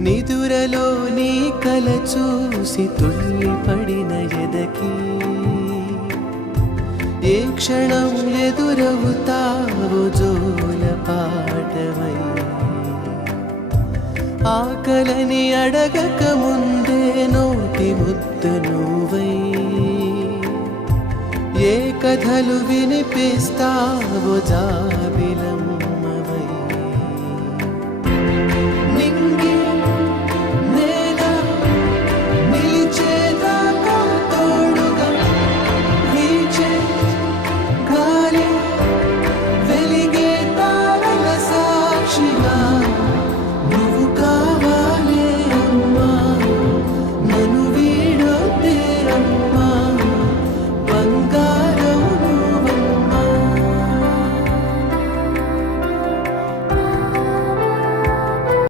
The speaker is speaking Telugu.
నిదురలో నీ కల చూసి తుల్లిపడిన ఎదకి ఏ క్షణం ఎదురవుతావో జోల పాటవై ఆకలని అడగక ముందే నోటి ముద్దు నువ్వై ఏ కథలు వినిపిస్తావో జాబిల